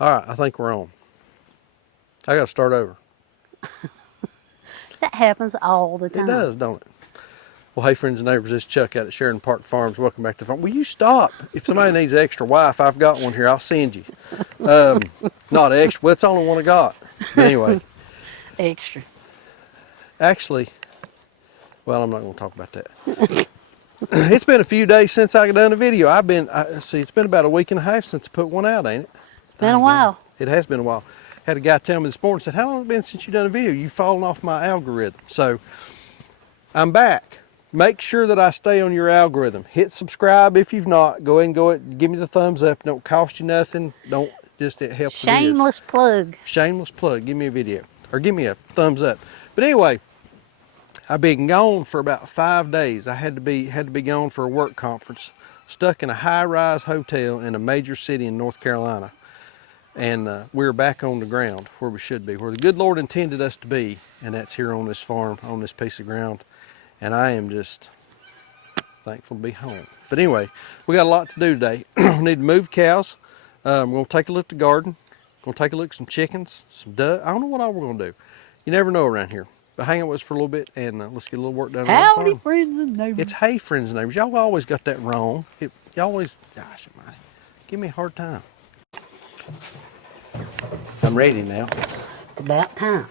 All right, I think we're on. I got to start over. That happens all the time. It does, don't it? Well, hey, friends and neighbors, this is Chuck out at Sheridan Park Farms. Welcome back to the farm. Will you stop? If somebody needs an extra wife, I've got one here. I'll send you. Not extra. Well, it's the only one I got. But anyway, Extra. actually, well, I'm not going to talk about that. It's been a few days since I done a video. See, it's been about a week and a half since I put one out, ain't it? Been a while. It has been a while. Had a guy tell me this morning, said, how long has it been since you done a video? You've fallen off my algorithm. So I'm back. Make sure that I stay on your algorithm. Hit subscribe if you've not. Go ahead and give me the thumbs up. Don't cost you nothing. Don't just, it helps. Shameless plug. Shameless plug. Give me a video or give me a thumbs up. But anyway, I've been gone for about 5 days. I had to be gone for a work conference, stuck in a high-rise hotel in a major city in North Carolina. And we're back on the ground where we should be, where the good Lord intended us to be, and that's here on this farm, on this piece of ground. And I am just thankful to be home. But anyway, we got a lot to do today. We need to move cows. We're going to take a look at the garden. We're going to take a look at some chickens, some ducks. I don't know what all we're going to do. You never know around here. But hang out with us for a little bit, and let's get a little work done. Howdy, friends and neighbors. It's hey, friends and neighbors. Y'all always got that wrong. You always, gosh almighty, give me a hard time. I'm ready now. It's about time.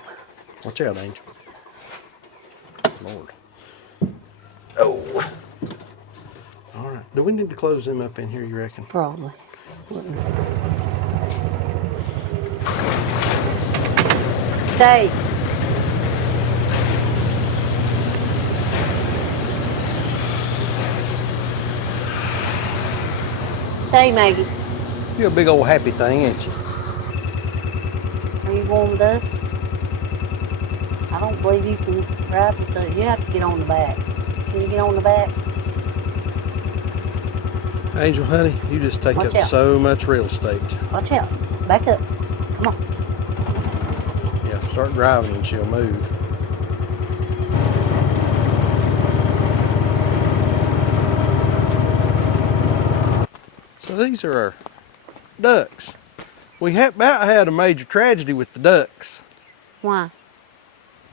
Watch out, Angel. Lord. Oh. All right. Do we need to close them up in here, you reckon? Probably. Stay. Stay, Maggie. You're a big old happy thing, ain't you? Are you warm with us? I don't believe you can ride with us. You have to get on the back. Can you get on the back? Angel, honey, you just take Watch up out. so much real estate. Watch out. Back up. Come on. Yeah, start driving and she'll move. So these are our ducks. We have about had a major tragedy with the ducks. Why?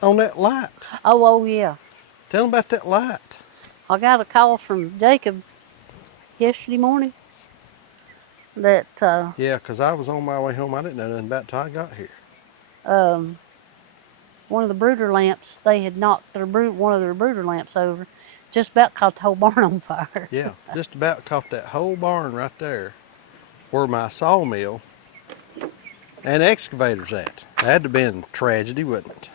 On that light. Oh, yeah. Tell them about that light. I got a call from Jacob yesterday morning that Yeah, because I was on my way home. I didn't know nothing about it till I got here. one of the brooder lamps, they had knocked one of their brooder lamps over, just about caught the whole barn on fire. Yeah, just about caught that whole barn right there where my sawmill and excavator's at. That had to have been tragedy, wouldn't it?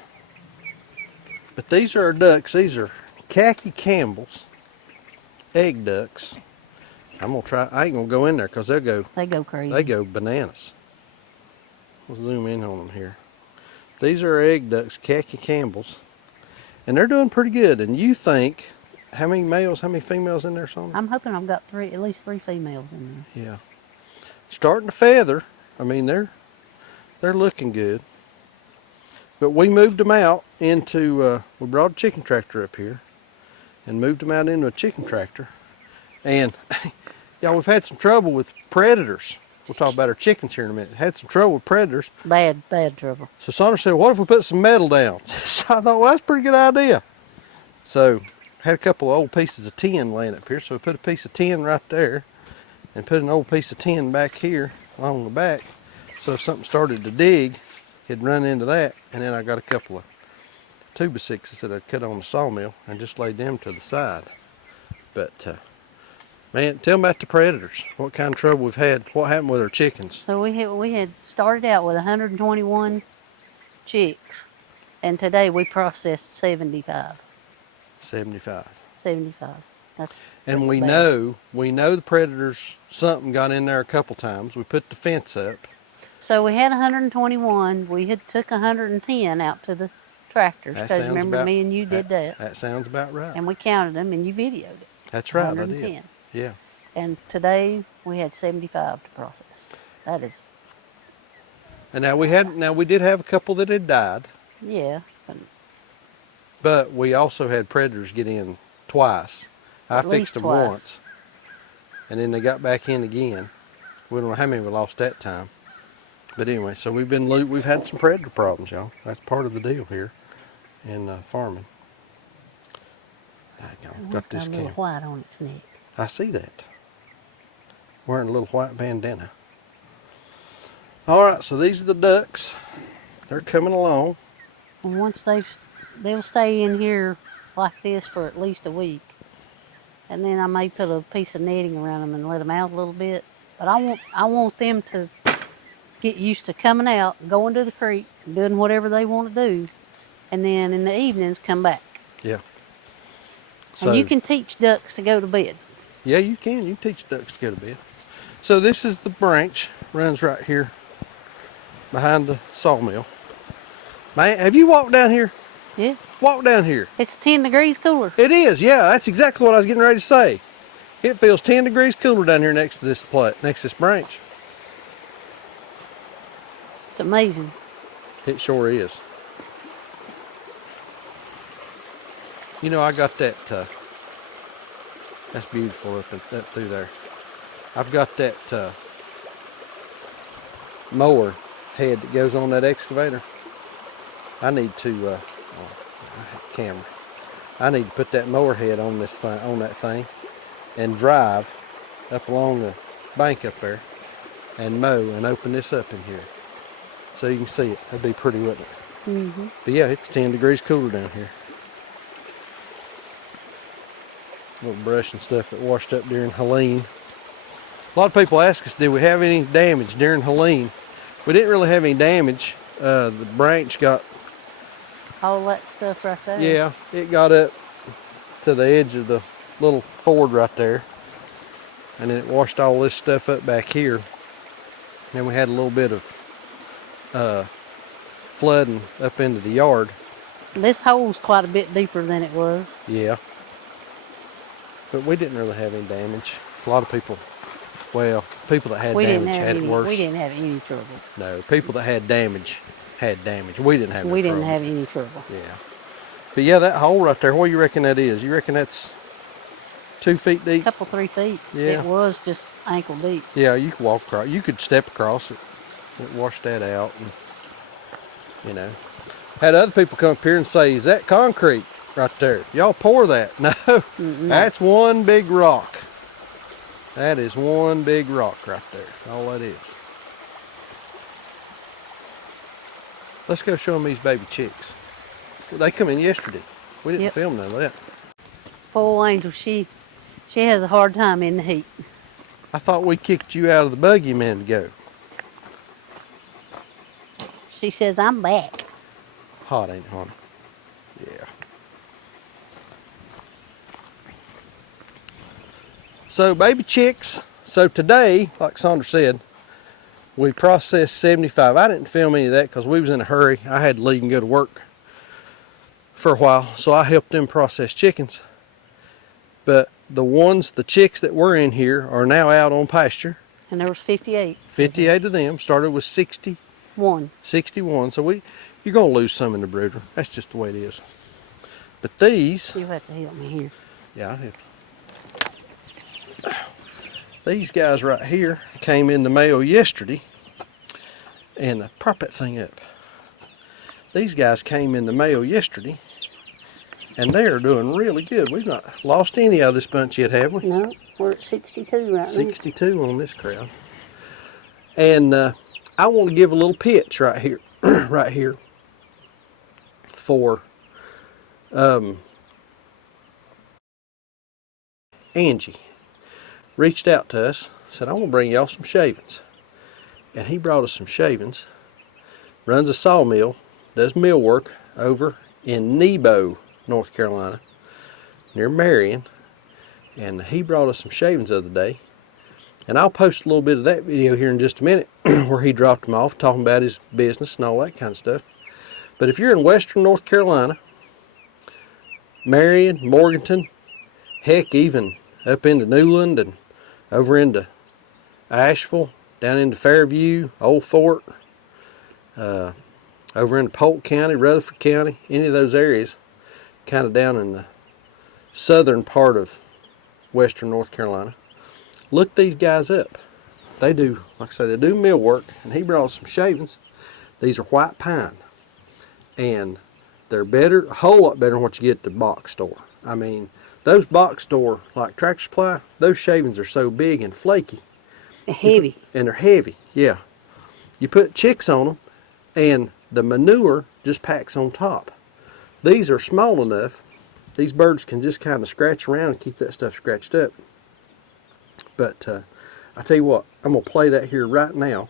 But these are our ducks. These are khaki Campbell's egg ducks. I'm gonna try. I ain't gonna go in there because they go crazy. They go bananas. We'll zoom in on them here. These are our egg ducks, khaki Campbell's, and they're doing pretty good. And you think, how many males, how many females in there, Sonia? I'm hoping I've got at least three females in there. Yeah, starting to feather. I mean, they're looking good. But we moved them out into, we brought a chicken tractor up here and moved them out into a chicken tractor. And yeah, we've had some trouble with predators. We'll talk about our chickens here in a minute. Had some trouble with predators. Bad trouble. So Sandra said, what if we put some metal down? So I thought, well, that's a pretty good idea. So had a couple of old pieces of tin laying up here. So we put a piece of tin right there and put an old piece of tin back here along the back. So if something started to dig, it'd run into that. And then I got a couple of 2x6s that I'd cut on the sawmill and just laid them to the side. But man, tell me about the predators. What kind of trouble we've had? What happened with our chickens? So we had started out with 121 chicks, and today we processed 75. 75. 75. And we bad. know the predators, something got in there a couple times. We put the fence up. So we had 121. We had took 110 out to the tractors, That because sounds remember about- me and you did that. That sounds about right. And we counted them, and you videoed it. That's right, I 110. did. Yeah. And today we had 75 to process. That is, And now we did have a couple that had died, yeah. but we also had predators get in twice. I At least fixed them twice. once, and then they got back in again. We don't know how many we lost that time. But anyway, so we've had some predator problems, y'all. That's part of the deal here in farming. One's Got got this a little cam. white on its neck. I see that. Wearing a little white bandana. All right, so these are the ducks. They're coming along. And once they'll stay in here like this for at least a week. And then I may put a piece of netting around them and let them out a little bit. But I want them to get used to coming out, going to the creek, doing whatever they want to do, and then in the evenings come back. Yeah. And you can teach ducks to go to bed. Yeah, you can. You can teach ducks to go to bed. So this is the branch, runs right here behind the sawmill. Man, have you walked down here? Yeah. Walk down here. It's 10 degrees cooler. It is, yeah. That's exactly what I was getting ready to say. It feels 10 degrees cooler down here next to this branch. It's amazing. It sure is. You know, I got that, that's beautiful up through there. I've got that mower head that goes on that excavator. I need to, camera. I need to put that mower head on this thing, on that thing, and drive up along the bank up there and mow and open this up in here so you can see it. That'd be pretty, wouldn't it? Mm-hmm. But yeah, it's 10 degrees cooler down here. Little brush and stuff that washed up during Helene. A lot of people ask us, did we have any damage during Helene? We didn't really have any damage. The branch got, All that stuff right there. yeah, it got up to the edge of the little ford right there. And then it washed all this stuff up back here. Then we had a little bit of flooding up into the yard. This hole's quite a bit deeper than it was. Yeah. But we didn't really have any damage. A lot of people, well, people that had damage had it worse. We didn't have any trouble. No, people that had damage had damage. We didn't have no We trouble. didn't have any trouble. Yeah. But yeah, that hole right there, what do you reckon that is? You reckon that's 2 feet deep? A couple, 3 feet. Yeah. It was just ankle deep. Yeah, you could walk across. You could step across it. It washed that out. And, you know. Had other people come up here and say, is that concrete right there? Y'all pour that. No, that's one big rock. That is one big rock right there. All that is. Let's go show them these baby chicks. They come in yesterday. We didn't film none of that. Poor Angel, she has a hard time in the heat. I thought we kicked you out of the buggy a minute ago. She says, I'm back. Hot, ain't it, honey? Yeah. So, baby chicks. So today, like Sandra said, we processed 75. I didn't film any of that because we was in a hurry. I had to leave and go to work for a while, so I helped them process chickens. But the chicks that were in here are now out on pasture. And there was 58. 58 of them. Started with 61. So you're going to lose some in the brooder. That's just the way it is. But these... You'll have to help me here. Yeah, I have. These guys right here came in the mail yesterday. And prop that thing up. These guys came in the mail yesterday. And they are doing really good. We've not lost any of this bunch yet, have we? No, we're at 62 right now. 62 on this crowd. And I want to give a little pitch right here, right here, for Angie. Reached out to us, said, I want to bring y'all some shavings. And he brought us some shavings. Runs a sawmill, does mill work over in Nebo, North Carolina, near Marion. And he brought us some shavings the other day. And I'll post a little bit of that video here in just a minute where he dropped them off, talking about his business and all that kind of stuff. But if you're in western North Carolina, Marion, Morganton, heck, even up into Newland and over into Asheville, down into Fairview, Old Fort, over into Polk County, Rutherford County, any of those areas, kind of down in the southern part of western North Carolina. Look these guys up. they do, like I say, they do millwork, and he brought some shavings. These are white pine, and they're better, a whole lot better than what you get at the box store. I mean, those box store, like Tractor Supply, those shavings are so big and flaky. Heavy. And they're heavy, yeah. You put chicks on them, and the manure just packs on top. These are small enough, these birds can just kind of scratch around and keep that stuff scratched up. But I tell you what, I'm going to play that here right now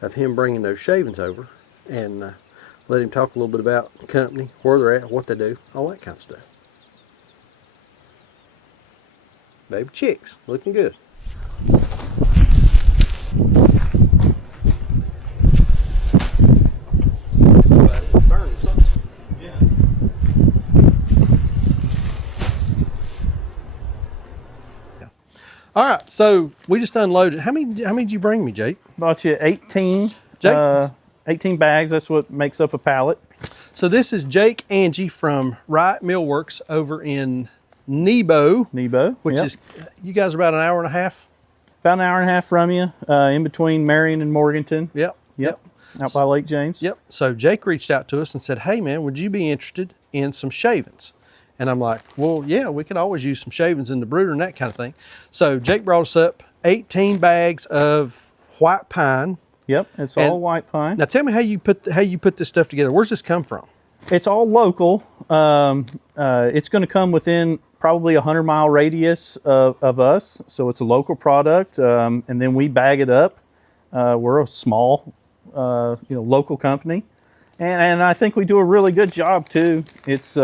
of him bringing those shavings over, and let him talk a little bit about the company, where they're at, what they do, all that kind of stuff. Baby chicks, looking good. All right, so we just unloaded. How many did you bring me, Jake? Bought you 18, Jake? 18 bags. That's what makes up a pallet. So this is Jake Angie from Wright Millworks over in Nebo, which yep. is, you guys are about an hour and a half? About an hour and a half from you, in between Marion and Morganton. Yep. Out by Lake James. Yep. So Jake reached out to us and said, hey man, would you be interested in some shavings? And I'm like, well, yeah, we could always use some shavings in the brooder and that kind of thing. So Jake brought us up 18 bags of white pine. Yep, it's all white pine. Now tell me how you put this stuff together. Where's this come from? It's all local. It's going to come within probably a 100-mile radius of us. So it's a local product, and then we bag it up. We're a small, local company, and I think we do a really good job too. It's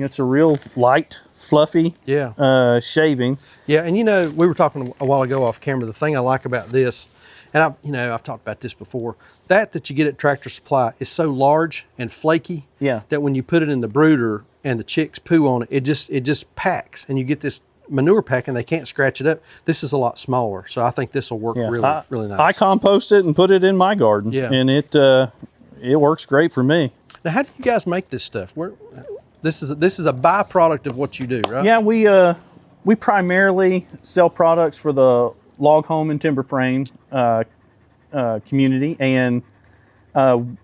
it's a real light, fluffy shaving. Yeah, and we were talking a while ago off camera. The thing I like about this, and I've talked about this before, that you get at Tractor Supply is so large and flaky that when you put it in the brooder and the chicks poo on it, it just packs, and you get this manure pack, and they can't scratch it up. This is a lot smaller, so I think this will work really nice. I compost it and put it in my garden, and it works great for me. Now, how do you guys make this stuff? This is a byproduct of what you do, right? Yeah, we primarily sell products for the log home and timber frame community, and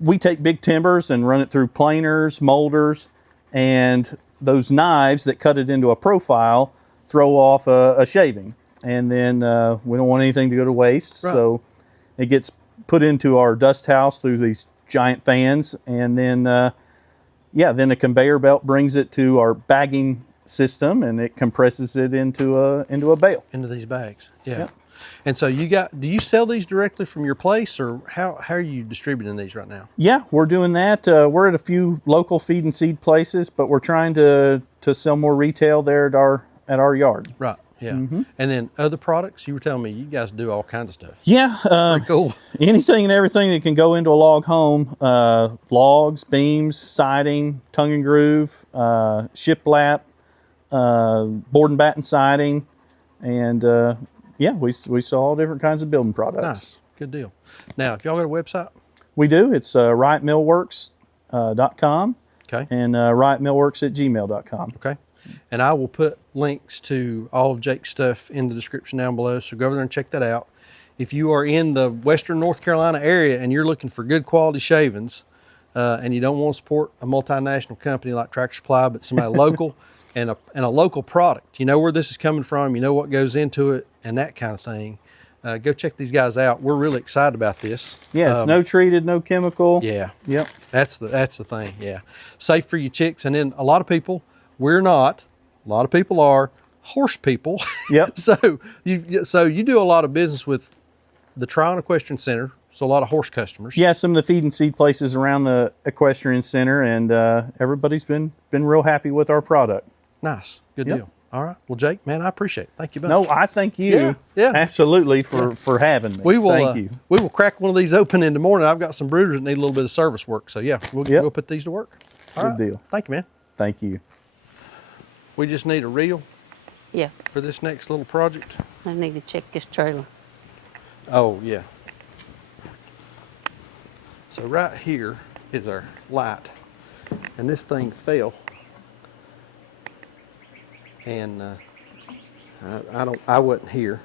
we take big timbers and run it through planers, molders, and those knives that cut it into a profile throw off a shaving, and then we don't want anything to go to waste, so it gets put into our dust house through these giant fans, and then then a conveyor belt brings it to our bagging system, and it compresses it into a bale. Into these bags, yeah. Yep. And so do you sell these directly from your place, or how are you distributing these right now? Yeah, we're doing that. We're at a few local feed and seed places, but we're trying to sell more retail there at our yard. Right. Yeah. Mm-hmm. And then other products, you were telling me you guys do all kinds of stuff. Yeah. Pretty cool. Anything and everything that can go into a log home, logs, beams, siding, tongue and groove, shiplap, board and batten siding, and we sell all different kinds of building products. Nice. Good deal. Now, if y'all got a website? We do. It's wrightmillworks.com. Okay. And wrightmillworks@gmail.com. Okay. And I will put links to all of Jake's stuff in the description down below, so go over there and check that out. If you are in the Western North Carolina area and you're looking for good quality shavings, and you don't want to support a multinational company like Tractor Supply, but somebody local and a local product, you know where this is coming from, you know what goes into it, and that kind of thing, go check these guys out. We're really excited about this. Yeah, it's no treated, no chemical. Yeah. Yep. That's the thing. Yeah. Safe for your chicks. And then a lot of people, we're not. A lot of people are horse people. Yep. So you do a lot of business with the Tryon Equestrian Center. So a lot of horse customers. Yeah, some of the feed and seed places around the Equestrian Center, and everybody's been real happy with our product. Nice. Good deal. All right. Well, Jake, man, I appreciate it. Thank you both. No, I thank you. Yeah. Absolutely for having me. Thank you. We will crack one of these open in the morning. I've got some brooders that need a little bit of service work. So yeah, we'll put these to work. Good deal. Thank you, man. Thank you. We just need a reel. Yeah. For this next little project. I need to check this trailer. Oh yeah. So right here is our light, and this thing fell. And I wasn't here,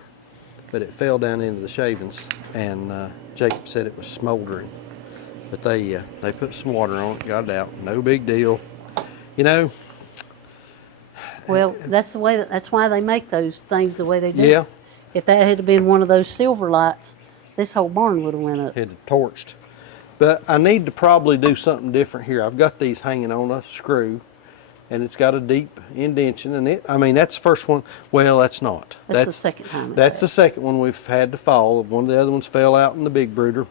but it fell down into the shavings, and Jacob said it was smoldering. But they put some water on it, got it out, no big deal. You know. Well, that's the way. That's why they make those things the way they do. Yeah. If that had been one of those silver lights, this whole barn would have went up. Had torched. But I need to probably do something different here. I've got these hanging on a screw, and it's got a deep indention, and I mean, that's the first one. Well, that's not. That's the second time. That's the second one we've had to fall. One of the other ones fell out in the big brooder.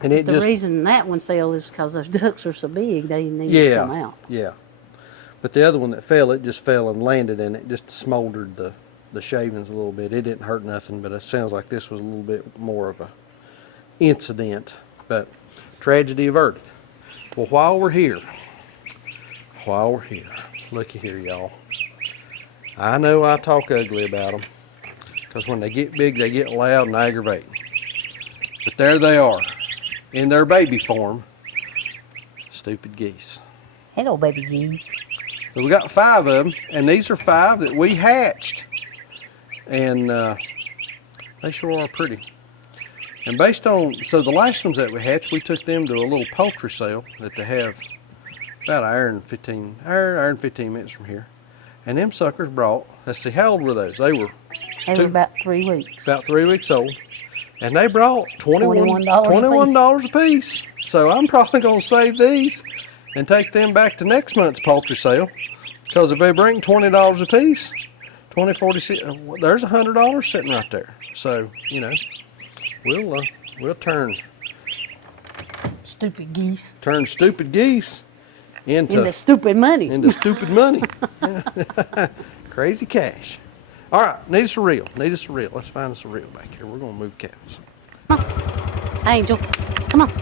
And the reason that one fell is because those ducks are so big, they need to come out. Yeah. But the other one that fell, it just fell and landed, and it just smoldered the shavings a little bit. It didn't hurt nothing, but it sounds like this was a little bit more of a incident. But tragedy averted. Well, while we're here, looky here, y'all. I know I talk ugly about them, because when they get big, they get loud and aggravating. But there they are, in their baby form. Stupid geese. Hello, baby geese. So we got 5 of them, and these are 5 that we hatched. And they sure are pretty. And based on, so the last ones that we hatched, we took them to a little poultry sale that they have about an hour and 15 minutes from here. And them suckers brought, let's see, how old were those? They were about 3 weeks. About 3 weeks old. And they brought $21 a piece. So I'm probably going to save these and take them back to next month's poultry sale. Because if they bring $20 a piece, 20, 40, there's $100 sitting right there. So, you know, we'll turn stupid geese into stupid money. Into stupid money. Crazy cash. All right, need us a reel. Let's find us a reel back here. We're gonna move cows. Come on. Angel, come on.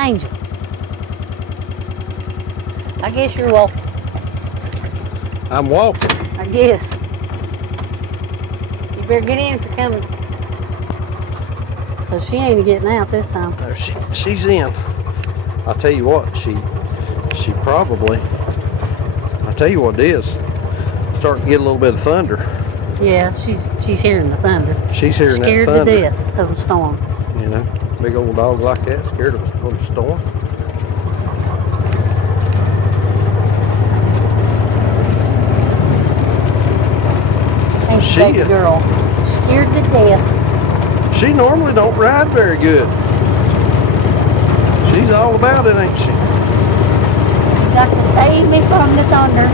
Angel. I guess you're walking. I'm walking. I guess. You better get in if you're coming. Cause she ain't getting out this time. No, she's in. I'll tell you what, she probably, I'll tell you what it is, starting to get a little bit of thunder. Yeah, she's hearing the thunder. She's hearing scared that thunder. Scared to death of a storm. You know, big old dog like that, scared of a little storm. Thanks, baby girl. Scared to death. She normally don't ride very good. She's all about it, ain't she? You got to save me from the thunder.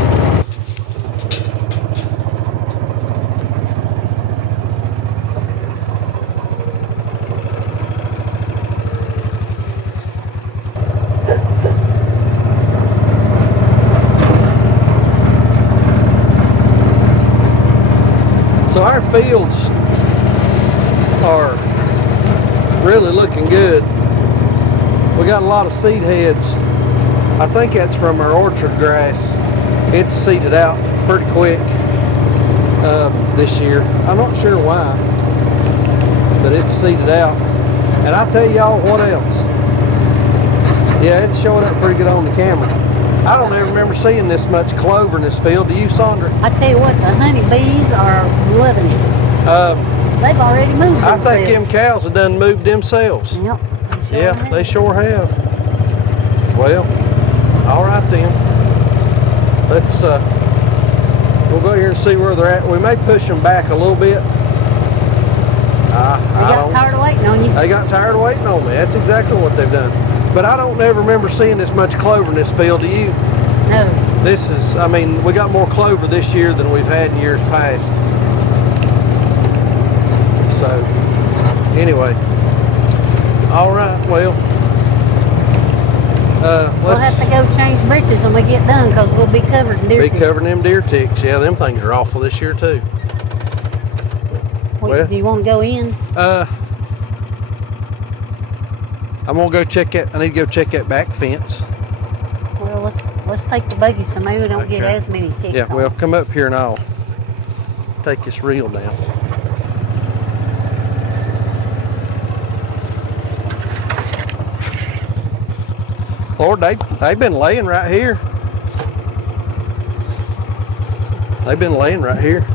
So our fields are really looking good. We got a lot of seed heads. I think that's from our orchard grass. It's seeded out pretty quick this year. I'm not sure why, but it's seeded out. And I'll tell y'all what else. Yeah, it's showing up pretty good on the camera. I don't ever remember seeing this much clover in this field. Do you, Sandra? I tell you what, the honeybees are loving it. They've already moved themselves. I think them cows have done moved themselves. Yep. They sure have. Well, all right then. Let's we'll go here and see where they're at. We may push them back a little bit. They got tired of waiting on you. They got tired of waiting on me. That's exactly what they've done. But I don't ever remember seeing this much clover in this field. Do you? No. This is, I mean, we got more clover this year than we've had in years past. So, anyway. All right, well. We'll have to go change breeches when we get done because we'll be covered in deer ticks. Be covered in them deer ticks. Yeah, them things are awful this year too. Well, do you want to go in? I'm gonna go check that. I need to go check that back fence. Well, let's take the buggy so maybe we don't get as many ticks. Yeah, well, come up here and I'll take this reel down. Lord, they've been laying right here. They've been laying right here.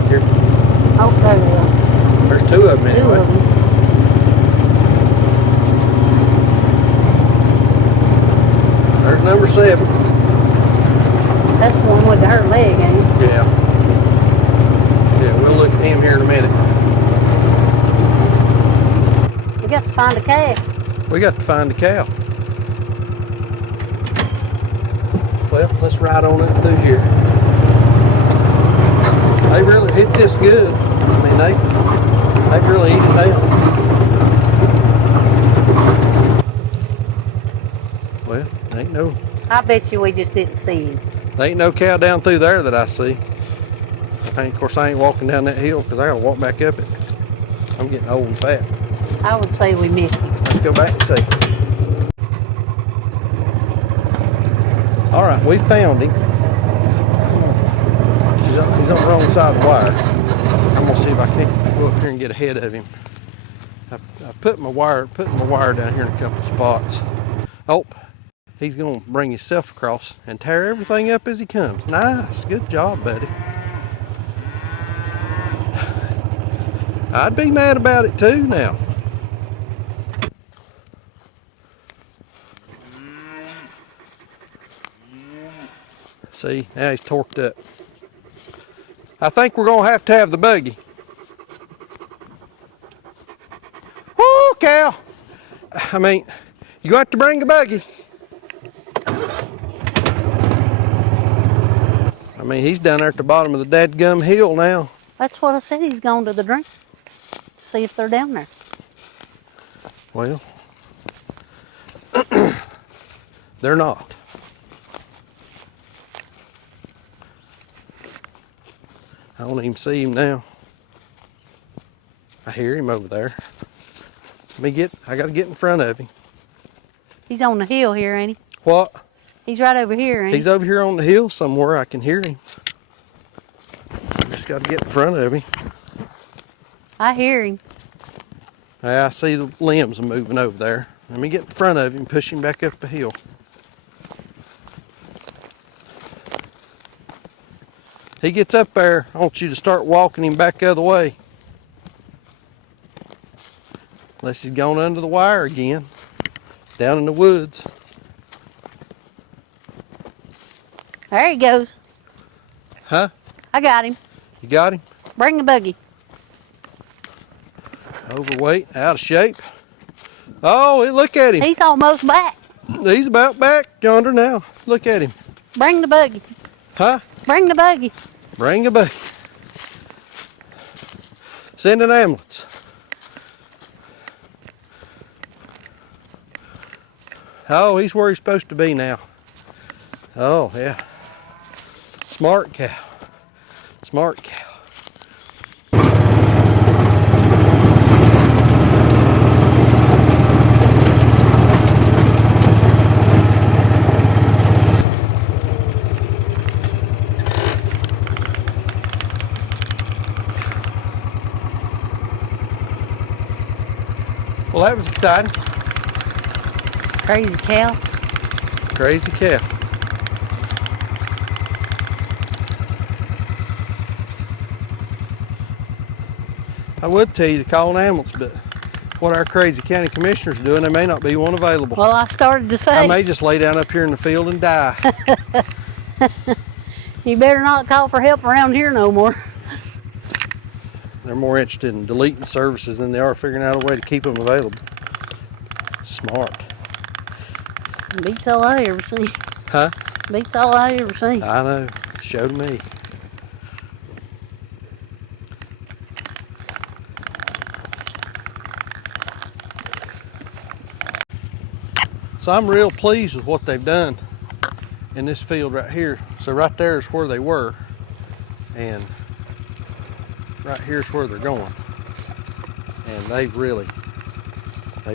back here. Okay, well, There's two of them two anyway. of them. There's number 7. That's the one with the hurt leg, ain't it? Yeah. Yeah, we'll look at him here in a minute. We got to find a calf. We got to find a cow. Well, let's ride on it through here. They really hit this good. I mean, they really eat it down. Well, ain't no. I bet you we just didn't see him. There ain't no cow down through there that I see. Of course, I ain't walking down that hill because I gotta walk back up it. I'm getting old and fat. I would say we missed him. Let's go back and see. All right, we found him. He's on the wrong side of the wire. I'm gonna see if I can't go up here and get ahead of him. I put my wire down here in a couple spots. Oh, he's gonna bring himself across and tear everything up as he comes. Nice, good job, buddy. I'd be mad about it too now. See, now he's torqued up. I think we're gonna have to have the buggy. Woo, cow! I mean, you got to bring the buggy. I mean, he's down there at the bottom of the dadgum hill now. That's what I said. He's going to the drink. See if they're down there. Well, they're not. I don't even see him now. I hear him over there. I gotta get in front of him. He's on the hill here, ain't he? What? He's right over here, ain't He's over here on the hill somewhere. I can hear him. Just gotta get in front of him. I hear him. I see the limbs moving over there. Let me get in front of him, push him back up the hill. He gets up there, I want you to start walking him back the other way. Unless he's gone under the wire again, down in the woods. There he goes. Huh? I got him. You got him? Bring the buggy. Overweight, out of shape. Oh, look at him. He's almost back. He's about back yonder now. Look at him. Bring the buggy. Huh? Bring the buggy. Bring a buggy. Send an ambulance. Oh, he's where he's supposed to be now. Oh, yeah. Smart cow. Smart cow. Well, that was exciting. Crazy cow. Crazy cow. I would tell you to call an ambulance, but what our crazy county commissioner's doing, there may not be one available. Well, I started to I say, may just lay down up here in the field and die. you better not call for help around here no more. They're more interested in deleting services than they are figuring out a way to keep them available. Smart. Beats all I ever seen. Huh? Beats all I ever seen. I know. Showed me. So I'm real pleased with what they've done in this field right here. So right there is where they were, and right here's where they're going. And they've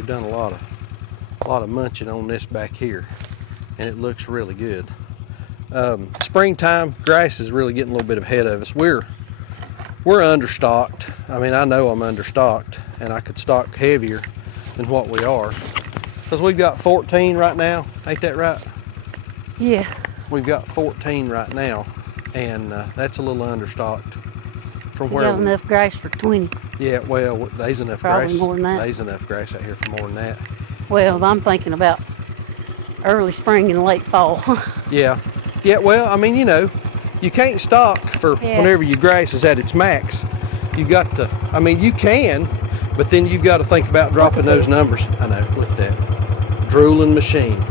done a lot of munching on this back here, and it looks really good. Springtime, grass is really getting a little bit ahead of us. We're understocked. I mean, I know I'm understocked, and I could stock heavier than what we are. Because we've got 14 right now, ain't that right? Yeah. We've got 14 right now, and that's a little understocked from We where got enough grass for 20. Yeah, well, there's enough Probably grass. more than that. There's enough grass out here for more than that. Well, I'm thinking about early spring and late fall. Yeah. Yeah, well, I mean, you can't stock for Yeah. whenever your grass is at its max. You got to, I mean, you can, but then you've got to think about dropping those numbers. I know, look at that. Drooling machine.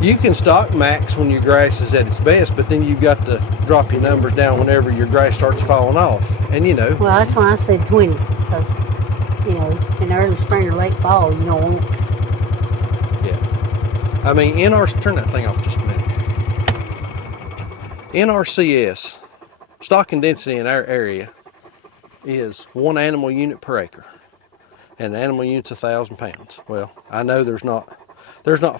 You can stock max when your grass is at its best, but then you've got to drop your numbers down whenever your grass starts falling off. And Well, that's why I said 20, because, in early spring or late fall, you don't want. yeah. I mean, turn that thing off just a minute. NRCS, stocking density in our area is 1 animal unit per acre. And an animal unit's 1,000 pounds. Well, I know there's not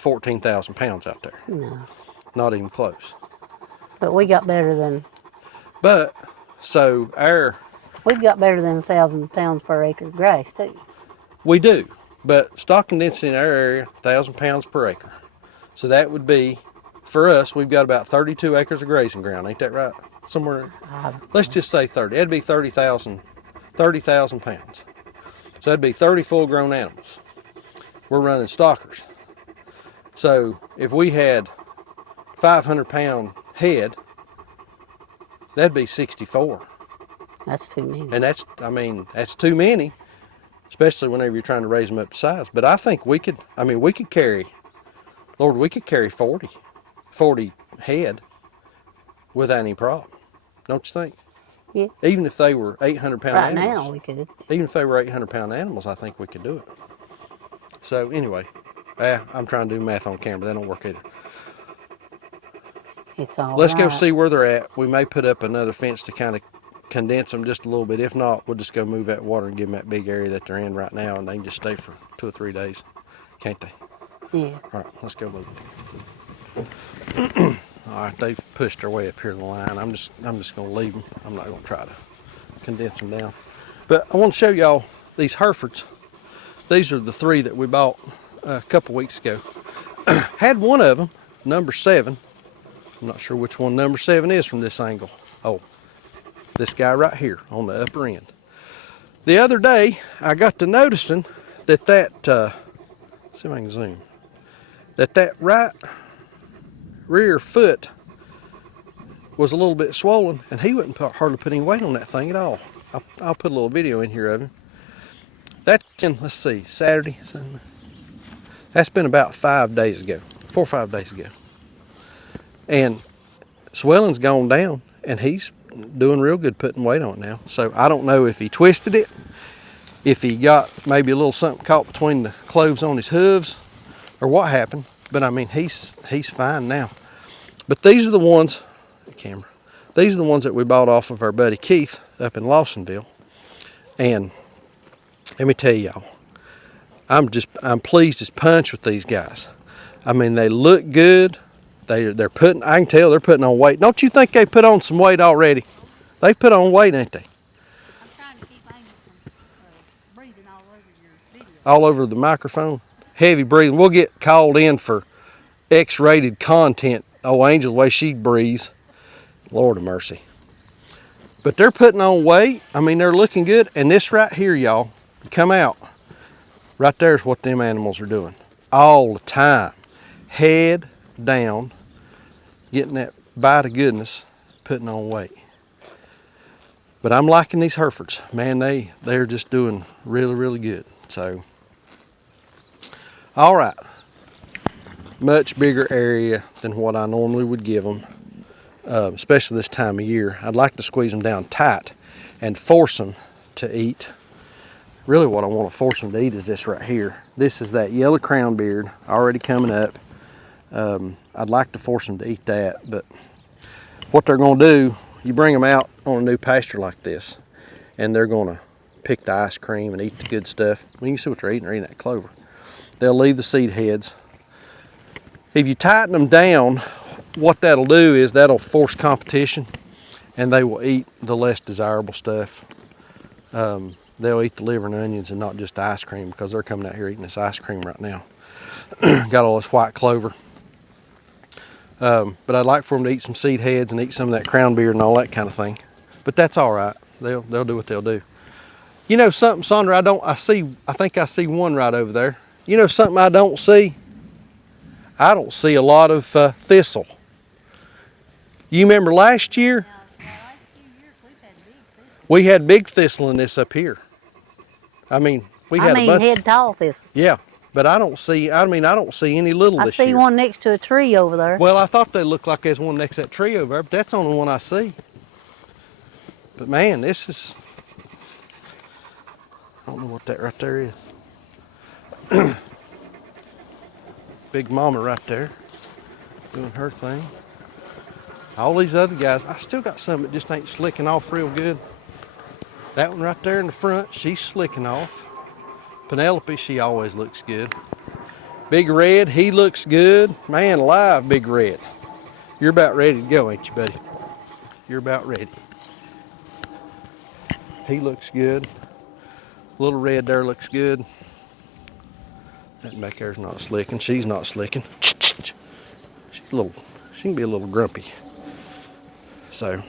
14,000 pounds out there. No. Not even close. But we got better than, But, so we've got better than 1,000 pounds per acre of grass, too. we do. But stocking density in our area, 1,000 pounds per acre. So that would be, for us, we've got about 32 acres of grazing ground. Ain't that right? Somewhere, let's just say 30. That'd be 30,000 pounds. So that'd be 30 full-grown animals. We're running stockers. So if we had 500-pound head, that'd be 64. That's too many. And that's too many, especially whenever you're trying to raise them up to size. But I think we could carry 40 head without any problem. Don't you think? Yeah. Even if they were 800-pound Right animals. now, we could. Even if they were 800-pound animals, I think we could do it. So anyway, I'm trying to do math on camera. That don't work either. It's all Let's go right. see where they're at. We may put up another fence to kind of condense them just a little bit. If not, we'll just go move that water and give them that big area that they're in right now, and they can just stay for 2 or 3 days, can't they? Yeah. All right, let's go move it. All right, they've pushed their way up here the line. I'm just going to leave them. I'm not going to try to condense them down. But I want to show y'all these Herfords. These are the 3 that we bought a couple weeks ago. Had one of them, number 7. I'm not sure which one number 7 is from this angle. Oh, this guy right here on the upper end. The other day, I got to noticing that see if I can zoom, that right rear foot was a little bit swollen, and he wouldn't hardly put any weight on that thing at all. I'll put a little video in here of him. That's in, let's see, Saturday. That's been about 5 days ago, 4 or 5 days ago. And swelling's gone down, and he's doing real good putting weight on it now. So I don't know if he twisted it, if he got maybe a little something caught between the cloves on his hooves, or what happened. But I mean, he's fine now. But these are the ones, these are the ones that we bought off of our buddy Keith up in Lawsonville. And let me tell y'all, I'm pleased as punch with these guys. I mean, they look good. I can tell they're putting on weight. Don't you think they put on some weight already? They put on weight, ain't they? I'm trying to keep Amy from breathing all over your video. All over the microphone. Heavy breathing. We'll get called in for X-rated content. Oh, Angel, the way she breathes. Lord of mercy. But they're putting on weight. I mean, they're looking good. And this right here, y'all, come out. Right there's what them animals are doing. All the time. Head down. Getting that bite of goodness. Putting on weight. But I'm liking these Herfords. Man, they're just doing really, really good. So, all right. Much bigger area than what I normally would give them, especially this time of year. I'd like to squeeze them down tight and force them to eat. Really what I want to force them to eat is this right here. This is that yellow crown beard already coming up. I'd like to force them to eat that, but what they're going to do, you bring them out on a new pasture like this, and they're going to pick the ice cream and eat the good stuff. Well, you can see what they're eating that clover. They'll leave the seed heads. If you tighten them down, what that'll do is that'll force competition, and they will eat the less desirable stuff. They'll eat the liver and onions and not just the ice cream, because they're coming out here eating this ice cream right now. Got all this white clover. But I'd like for them to eat some seed heads and eat some of that crown beard and all that kind of thing. But that's all right. they'll do what they'll do. You know something, Sandra, I think I see one right over there. You know something I don't see? I don't see a lot of thistle. You remember last year? Yeah, last few years we've had big thistle. We had big thistle in this up here. I mean, we had a bunch. Head tall thistle. Yeah, but I don't see any little I this see year. one next to a tree over there. Well, I thought they looked like there's one next to that tree over there, but that's the only one I see. But man, this is, I don't know what that right there is. Big mama right there, doing her thing. All these other guys, I still got some that just ain't slicking off real good. That one right there in the front, she's slicking off. Penelope, she always looks good. Big Red, he looks good. Man alive, Big Red. You're about ready to go, ain't you, buddy? You're about ready. He looks good. Little Red there looks good. That back there's not slicking. She's not slicking. She's a little, she can be a little grumpy. So,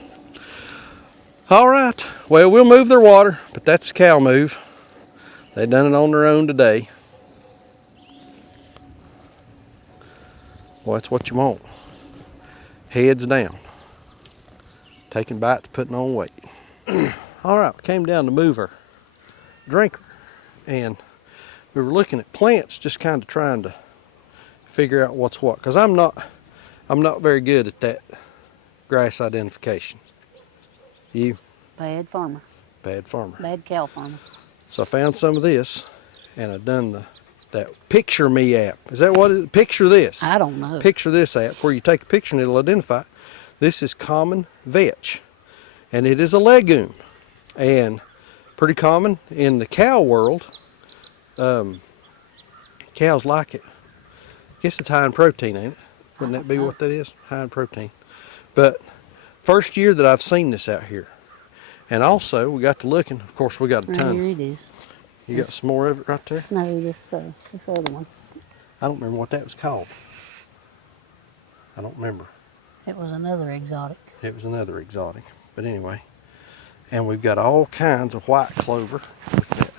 all right. Well, we'll move their water, but that's the cow move. They done it on their own today. Well, that's what you want. Heads down. Taking bites, putting on weight. All right, came down to move our drinker, and we were looking at plants, just kind of trying to figure out what's what. Cause I'm not very good at that grass identification. You? Bad farmer. Bad farmer. Bad cow farmer. So I found some of this, and I've done that Picture Me app. Is that what it is? Picture this. I don't know. Picture this app, where you take a picture and it'll identify it. This is common vetch, and it is a legume, and pretty common in the cow world. Cows like it. I guess it's high in protein, ain't it? Wouldn't that be what that is? High in protein. But first year that I've seen this out here. And also, we got to looking. Of course, we got a ton. Here it is. You got some more of it right there? No, this other one. I don't remember what that was called. I don't remember. It was another exotic. It was another exotic. But anyway. And we've got all kinds of white clover. Look at that.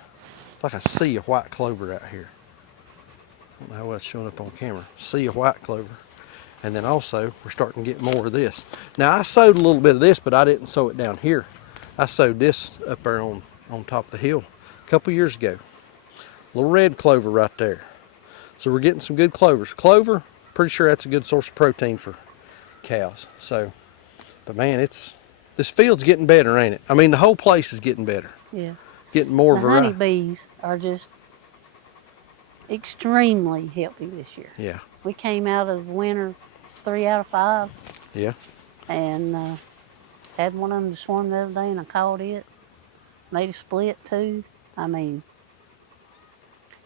It's like a sea of white clover out here. I don't know how well it's showing up on camera. Sea of white clover. And then also, we're starting to get more of this. Now, I sowed a little bit of this, but I didn't sow it down here. I sowed this up there on top of the hill a couple years ago. Little red clover right there. So we're getting some good clovers. Clover, pretty sure that's a good source of protein for cows. So, but man, this field's getting better, ain't it? I mean, the whole place is getting better. Yeah. Getting more The variety. honeybees are just extremely healthy this year. Yeah. We came out of winter 3 out of 5. Yeah. And had one of them to swarm the other day, and I caught it. Made a split too. I mean,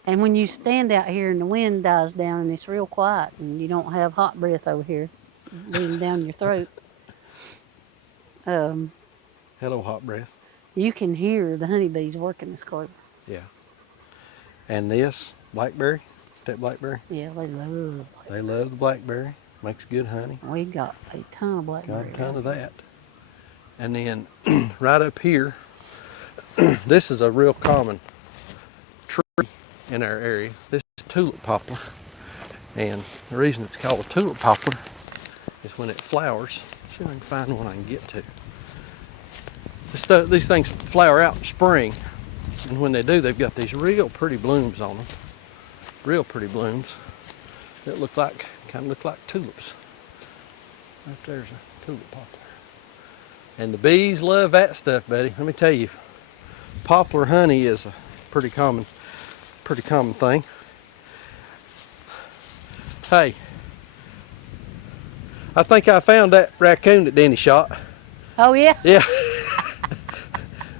and when you stand out here and the wind dies down and it's real quiet and you don't have hot breath over here bleeding down your throat, Hello, hot breath. you can hear the honeybees working this clover. Yeah. And this blackberry, that blackberry. Yeah, they love it. They love the blackberry. Makes good honey. We got a ton of blackberry. Got a ton of that. And then right up here, this is a real common tree in our area. This is tulip poplar. And the reason it's called a tulip poplar is when it flowers. Let's see if I can find one I can get to. These things flower out in spring. And when they do, they've got these real pretty blooms on them. Real pretty blooms that kind of look like tulips. Right there's a tulip poplar. And the bees love that stuff, buddy. Let me tell you, poplar honey is a pretty common thing. Hey, I think I found that raccoon that Danny shot. Oh yeah? Yeah.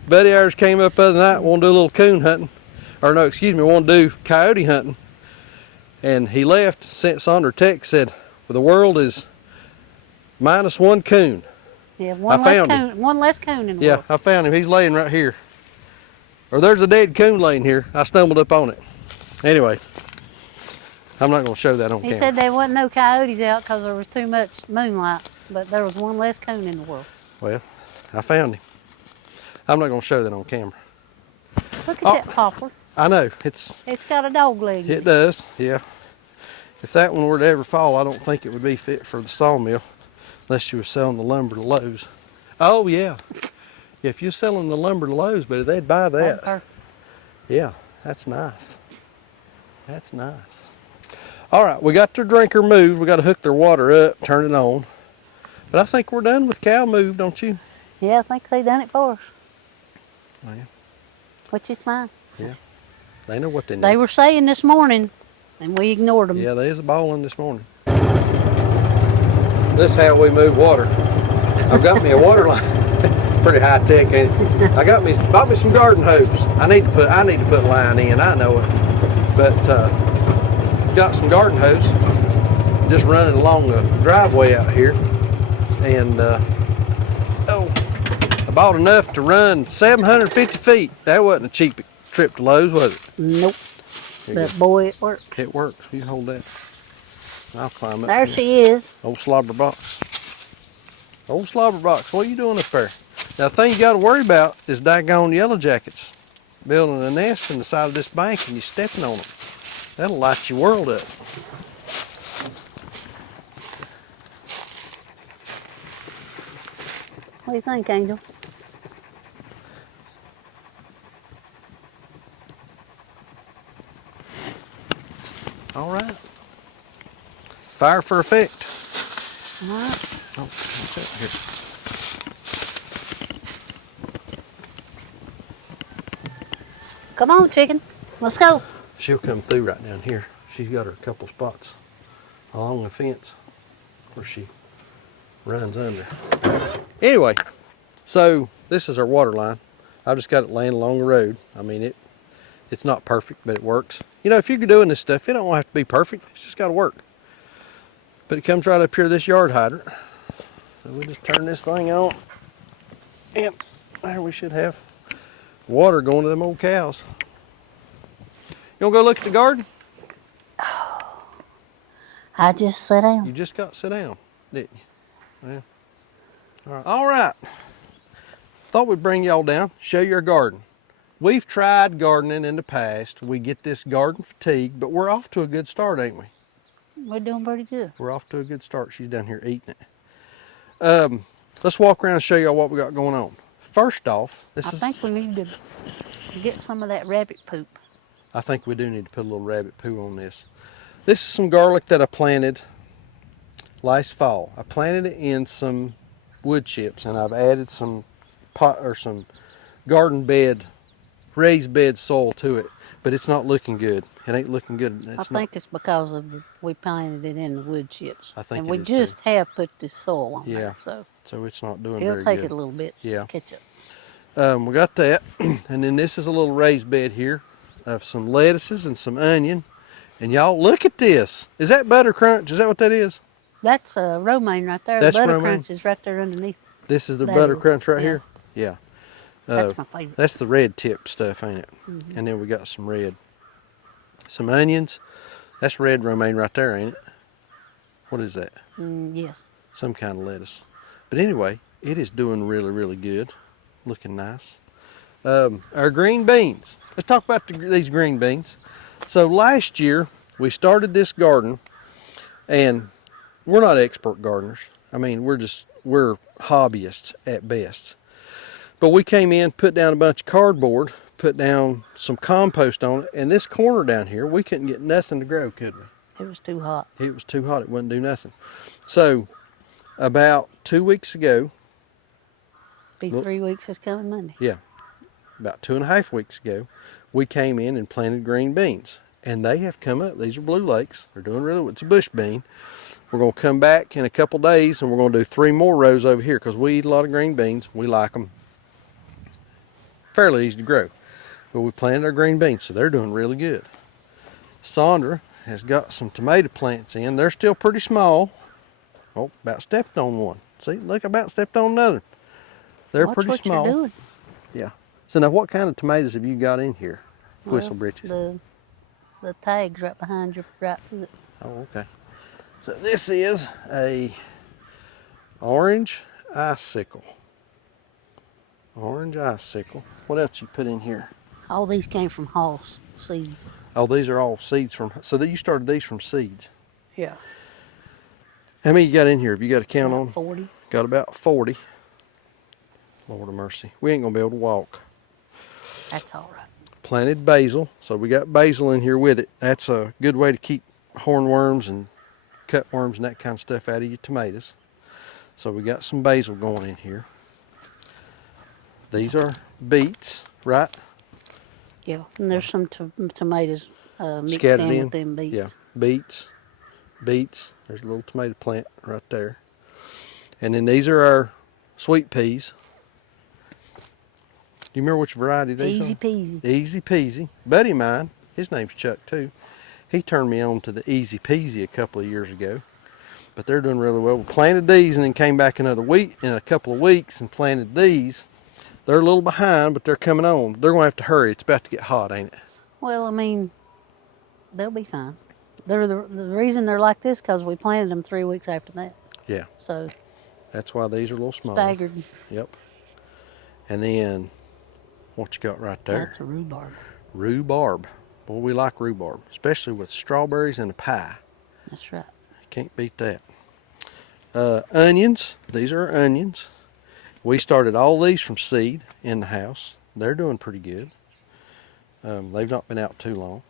Buddy ours came up the other night, wanted to do a little coon hunting. Or no, excuse me, wanted to do coyote hunting. And he left, sent Sandra a text, said, well, the world is -1 coon. Yeah, I found him. one less coon in the Yeah, world. I found him. He's laying right here. Or there's a dead coon laying here. I stumbled up on it. Anyway, I'm not going to show that on He camera. said there wasn't no coyotes out because there was too much moonlight, but there was one less coon in the world. Well, I found him. I'm not gonna show that on camera. Look at Oh. that poplar. I know, it's Got a dog leg in it does, yeah. If that one were to ever fall, I don't think it would be fit for the sawmill unless you were selling the lumber to Lowe's. Oh yeah. Yeah, if you're selling the lumber to Lowe's, but they'd buy That's that. perfect. Yeah, that's nice. That's nice. All right, we got their drinker moved. We got to hook their water up, turn it on. But I think we're done with cow move, don't you? Yeah, I think they done it for us, Oh, yeah. which is fine. Yeah. They know what they need. They were saying this morning, and we ignored them. Yeah, there's a balling this morning. This is how we move water. I've got me a water line. Pretty high tech, ain't it? Bought me some garden hose. I need to put line in. I know it, but got some garden hose. Just running along the driveway out here, and I bought enough to run 750 feet. That wasn't a cheap trip to Lowe's, was it? Nope. But boy, it worked. It works. You hold that. I'll climb up. There here. she is. Old slobber box. Old slobber box. What are you doing up there? Now, the thing you got to worry about is daggone yellow jackets building a nest in the side of this bank, and you stepping on them. That'll light your world up. What do you think, Angel? All right. Fire for effect. All right. Oh, what's that here? Come on, chicken. Let's go. She'll come through right down here. She's got her couple spots along the fence where she runs under. Anyway, so this is our water line. I've just got it laying along the road. I mean, it's not perfect, but it works. You know, if you're doing this stuff, it don't have to be perfect. It's just got to work. But it comes right up here, this yard hydrant. So we just turn this thing on. And there we should have water going to them old cows. You want to go look at the garden? I just sat down. You just got to sit down, didn't you? Yeah. All right. Thought we'd bring y'all down, show you our garden. We've tried gardening in the past. We get this garden fatigue, but we're off to a good start, ain't we? We're doing pretty good. We're off to a good start. She's down here eating it. Let's walk around and show y'all what we got going on. First off, I think we need to get some of that rabbit poop. I think we do need to put a little rabbit poo on this. This is some garlic that I planted last fall. I planted it in some wood chips, and I've added some some garden bed, raised bed soil to it, but it's not looking good. It ain't looking good. I think it's because we planted it in the wood chips. I think and it we is just too. have put the soil on there, So it's not doing it'll very take good. it a little bit Yeah. to catch up. We got that, and then this is a little raised bed here of some lettuces and some onion. And y'all, look at this. Is that butter crunch? Is that what that is? That's romaine right there. That's the butter romaine? crunch is right there underneath. This is the That butter is, crunch right yeah. here? Yeah. That's my favorite. That's the red tip stuff, ain't it? Mm-hmm. And then we got some red. Some onions. That's red romaine right there, ain't it? What is that? Yes. Some kind of lettuce. But anyway, it is doing really, really good. Looking nice. Our green beans. Let's talk about these green beans. So last year, we started this garden, and we're not expert gardeners. I mean, we're hobbyists at best. But we came in, put down a bunch of cardboard, put down some compost on it, and this corner down here, we couldn't get nothing to grow, could we? It was too hot. It was too hot. It wouldn't do nothing. So about 2 weeks ago, Be 3 weeks this coming Monday. yeah, about 2.5 weeks ago, we came in and planted green beans. And they have come up. These are Blue Lakes. They're doing really well. It's a bush bean. We're going to come back in a couple days, and we're going to do 3 more rows over here because we eat a lot of green beans. We like them. Fairly easy to grow. But we planted our green beans, so they're doing really good. Sandra has got some tomato plants in. They're still pretty small. Oh, about stepped on one. See, look, about stepped on another. They're Watch pretty what small. You're doing. Yeah. So now, what kind of tomatoes have you got in here? Well, Whistle britches. The tag's right behind your right foot. Oh, okay. So this is a orange icicle. Orange icicle. What else you put in here? All these came from Hoss seeds. Oh, these are all seeds from, so that you started these from seeds. Yeah. How many you got in here? Have you got a count About on? 40. Got about 40. Lord of mercy. We ain't gonna be able to walk. That's all right. Planted basil, so we got basil in here with it. That's a good way to keep hornworms and cutworms and that kind of stuff out of your tomatoes. So we got some basil going in here. These are beets, right? Yeah. And there's some tomatoes mixed Scattered in in. with them beets. Yeah, beets. There's a little tomato plant right there. And then these are our sweet peas. Do you remember which variety these Easy are? peasy. Easy peasy. Buddy of mine, his name's Chuck too. He turned me on to the easy peasy a couple of years ago. But they're doing really well. We planted these and then came back another week in a couple of weeks and planted these. They're a little behind, but they're coming on. They're going to have to hurry. It's about to get hot, ain't it? Well, I mean, they'll be fine. They're the reason they're like this because we planted them 3 weeks after that. Yeah. So That's why these are a little smaller. staggered. Yep. And then what you got right there? That's a rhubarb. Rhubarb. Boy, we like rhubarb, especially with strawberries and a pie. That's right. Can't beat that. Onions. These are onions. We started all these from seed in the house. They're doing pretty good. They've not been out too long.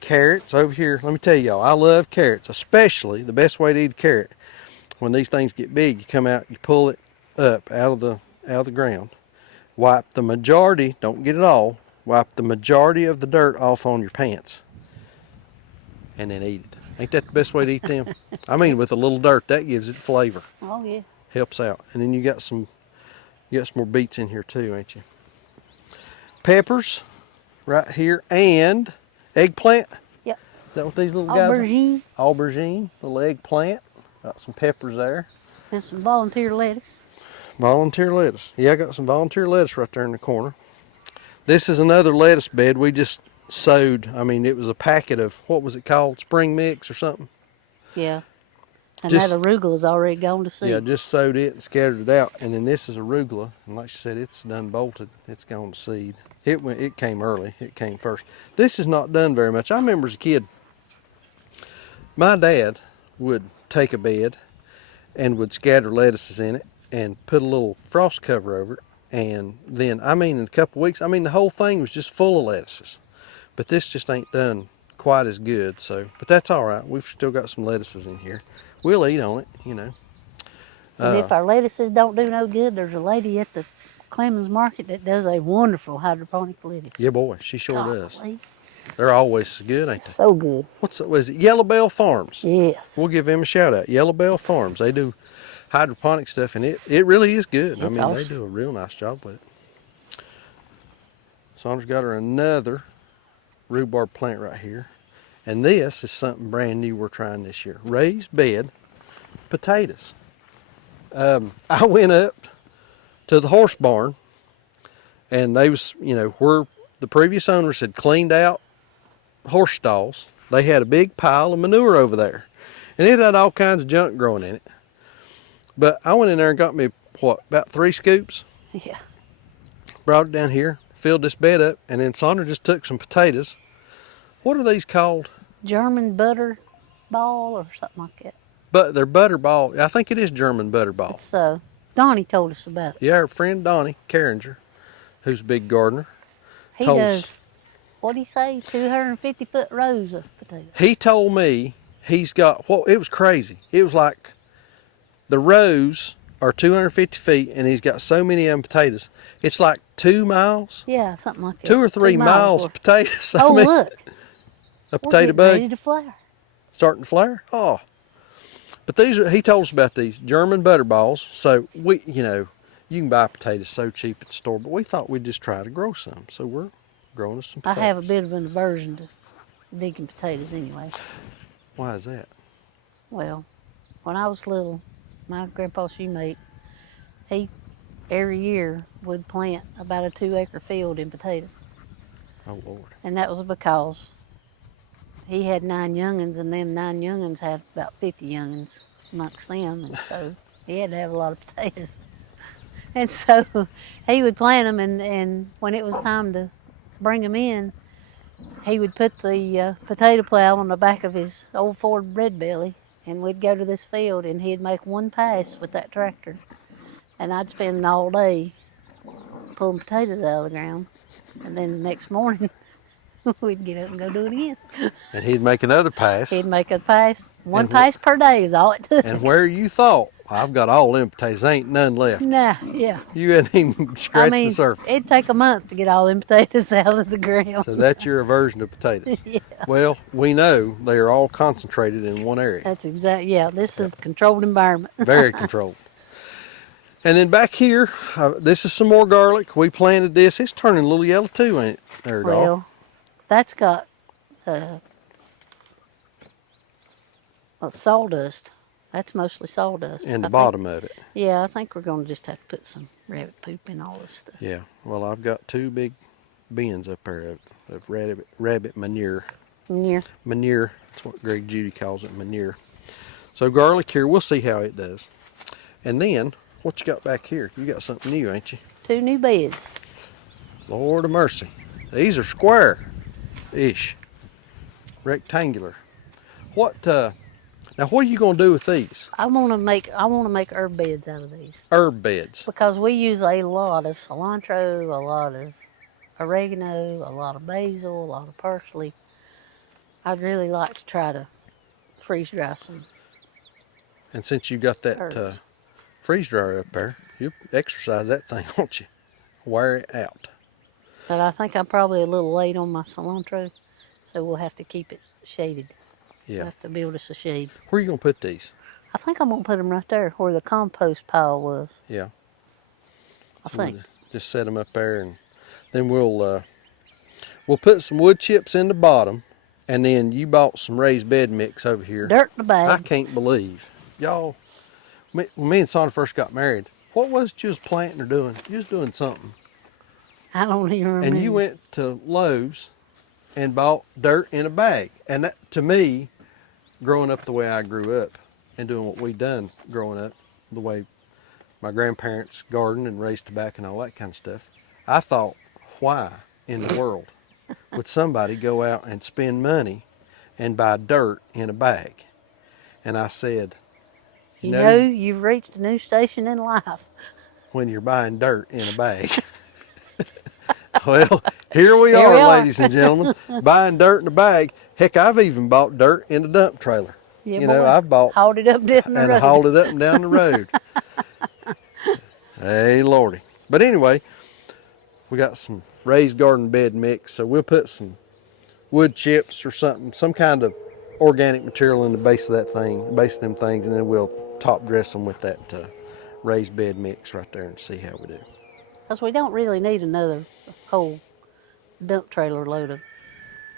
Carrots over here. Let me tell y'all, I love carrots, especially the best way to eat a carrot. When these things get big, you come out, you pull it up out of the ground. Wipe the majority, don't get it all, wipe the majority of the dirt off on your pants. And then eat it. Ain't that the best way to eat them? I mean, with a little dirt, that gives it flavor. Oh yeah. Helps out. And then you got some more beets in here too, ain't you? Peppers right here and eggplant. Yep. Is that what these little guys Aubergine are? Aubergine, little eggplant. Got some peppers there. and some volunteer lettuce. Volunteer lettuce. Yeah, I got some volunteer lettuce right there in the corner. This is another lettuce bed we just sowed. I mean, it was a packet of, what was it called? Spring mix or something? Yeah. And Just- that arugula's already gone to seed. Yeah, just sowed it and scattered it out. And then this is arugula. And like she said, it's done bolted. It's gone to seed. It came early. It came first. This is not done very much. I remember as a kid, my dad would take a bed and would scatter lettuces in it and put a little frost cover over it. And then, I mean, in a couple of weeks, I mean, the whole thing was just full of lettuces. But this just ain't done quite as good. So, but that's all right. We've still got some lettuces in here. We'll eat on it, you know. And if our lettuces don't do no good, there's a lady at the Clemens Market that does a wonderful hydroponic lettuce. Yeah, boy, she sure does. Golly, They're always so good, ain't they? so good. Was it Yellow Bell Farms? Yes. We'll give them a shout out. Yellow Bell Farms. They do hydroponic stuff, and it really is good. It's I mean, they awesome. do a real nice job with it. Sandra's got her another rhubarb plant right here. And this is something brand new we're trying this year. Raised bed potatoes. I went up to the horse barn, and they was, you know, where the previous owners had cleaned out horse stalls. They had a big pile of manure over there, and it had all kinds of junk growing in it. But I went in there and got me, about 3 scoops, Yeah. brought it down here, filled this bed up, and then Sandra just took some potatoes. What are these called? German butter ball or something like that. But they're butterball. I think it is German butterball. So Donnie told us about it. Yeah, our friend Donnie Carringer, who's a big gardener. He told us- does, what'd he say, 250-foot rows of potatoes. He told me he's got, it was crazy. It was like the rows are 250 feet, and he's got so many of them potatoes. It's like 2 miles, Yeah, something like that. 2 or 3 miles of worth. potatoes. Oh, I mean, look. a We're potato getting bug ready to flower. starting to flare. Oh, but he told us about these German butterballs. So we, you know, you can buy potatoes so cheap at the store, but we thought we'd just try to grow some. So we're growing us some I potatoes. have a bit of an aversion to digging potatoes anyway. Why is that? Well, when I was little, my grandpa shoemate, he every year would plant about a 2-acre field in potatoes. Oh Lord. And that was because he had 9 young'uns, and them 9 young'uns had about 50 young'uns amongst them, and so he had to have a lot of potatoes. And so he would plant them, and when it was time to bring them in, he would put the potato plow on the back of his old Ford Red Belly, and we'd go to this field, and he'd make one pass with that tractor, and I'd spend all day pulling potatoes out of the ground, and then the next morning we'd get up and go do it again. And he'd make another pass. He'd make a pass. One And pass per day is all it took. And where you thought, I've got all them potatoes, ain't none left. Nah, yeah. You hadn't even I scratched mean, the surface. it'd take a month to get all them potatoes out of the ground. So that's your aversion to potatoes. Yeah. Well, we know they are all concentrated in one area. That's exactly, yeah, this is controlled environment. Very controlled. And then back here, this is some more garlic. We planted this. It's turning a little yellow too, ain't it? There, doll. Well, that's got sawdust. That's mostly sawdust. In the I bottom think, of it. Yeah, I think we're going to just have to put some rabbit poop in all this stuff. Yeah. Well, I've got 2 big bins up there of rabbit manure. Yeah. Manure. That's what Greg Judy calls it, manure. So garlic here, we'll see how it does. And then, what you got back here? You got something new, ain't you? 2 new beds. Lord of mercy. These are square-ish. Rectangular. Now what are you gonna do with these? I want to make herb beds out of these Herb beds. because we use a lot of cilantro, a lot of oregano, a lot of basil, a lot of parsley. I'd really like to try to freeze dry some. And since you got that Herbs. freeze dryer up there, you exercise that thing, won't you? Wear it out. But I think I'm probably a little late on my cilantro, so we'll have to keep it shaded. We'll Yeah. have to build us a shade. Where are you gonna put these? I think I'm going to put them right there where the compost pile was. Yeah. I So think. we'll just set them up there, and then we'll put some wood chips in the bottom, and then you bought some raised bed mix over here. Dirt in the I bag. can't believe y'all. When me and Sonny first got married, what was it you was planting or doing? You was doing something, I don't even remember. and you went to Lowe's and bought dirt in a bag. And that, to me, growing up the way I grew up and doing what we done growing up, the way my grandparents gardened and raised tobacco and all that kind of stuff, I thought, why in the world would somebody go out and spend money and buy dirt in a bag? And I said, You no, know you've reached a new station in life. when you're buying dirt in a bag. Well, here we Here are, we are. ladies and gentlemen, buying dirt in a bag. Heck, I've even bought dirt in a dump trailer. Yeah, You know, boy. I've bought Hauled it up down the and road. hauled it up and down the road. Hey, Lordy. But anyway, we got some raised garden bed mix, so we'll put some wood chips or something, some kind of organic material in the base of that thing, base of them things, and then we'll top dress them with that raised bed mix right there and see how we do. Because we don't really need another whole dump trailer load of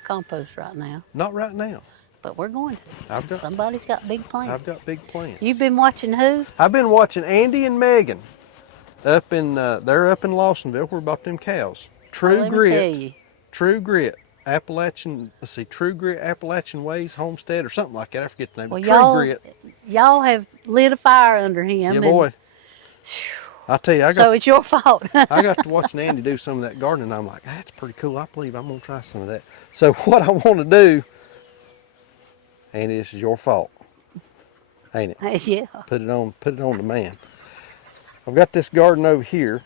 compost right now. Not right now. But we're going to. Somebody's got big plans. I've got big plans. You've been watching who? I've been watching Andy and Megan up in they're up in Lawsonville where we bought them cows. True Let me Grit. tell you. True Grit. True Grit Appalachian Ways Homestead or something like that. I forget the name. Well, True Grit. y'all have lit a fire under him. Yeah, and boy. I tell you, so it's your fault. I got to watching Andy do some of that gardening, and I'm like, that's pretty cool. I believe I'm gonna try some of that. So what I want to do, Andy, this is your fault, ain't it? Yeah. Put it on the man. I've got this garden over here.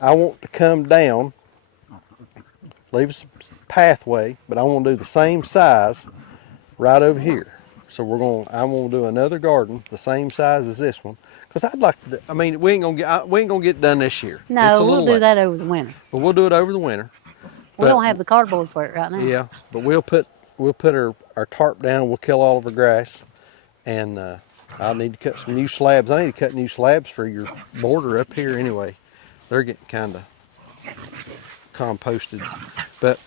I want to come down, leave us a pathway, but I want to do the same size right over here. So I'm gonna do another garden the same size as this one, because I'd like to. I mean, we ain't gonna get it done this year. It's a No, little we'll do late. that over the winter. But we'll do it over the winter. We But- don't have the cardboard for it right now. Yeah, but we'll put our tarp down. We'll kill all of our grass, and I need to cut some new slabs. I need to cut new slabs for your border up here anyway. They're getting kind of composted, but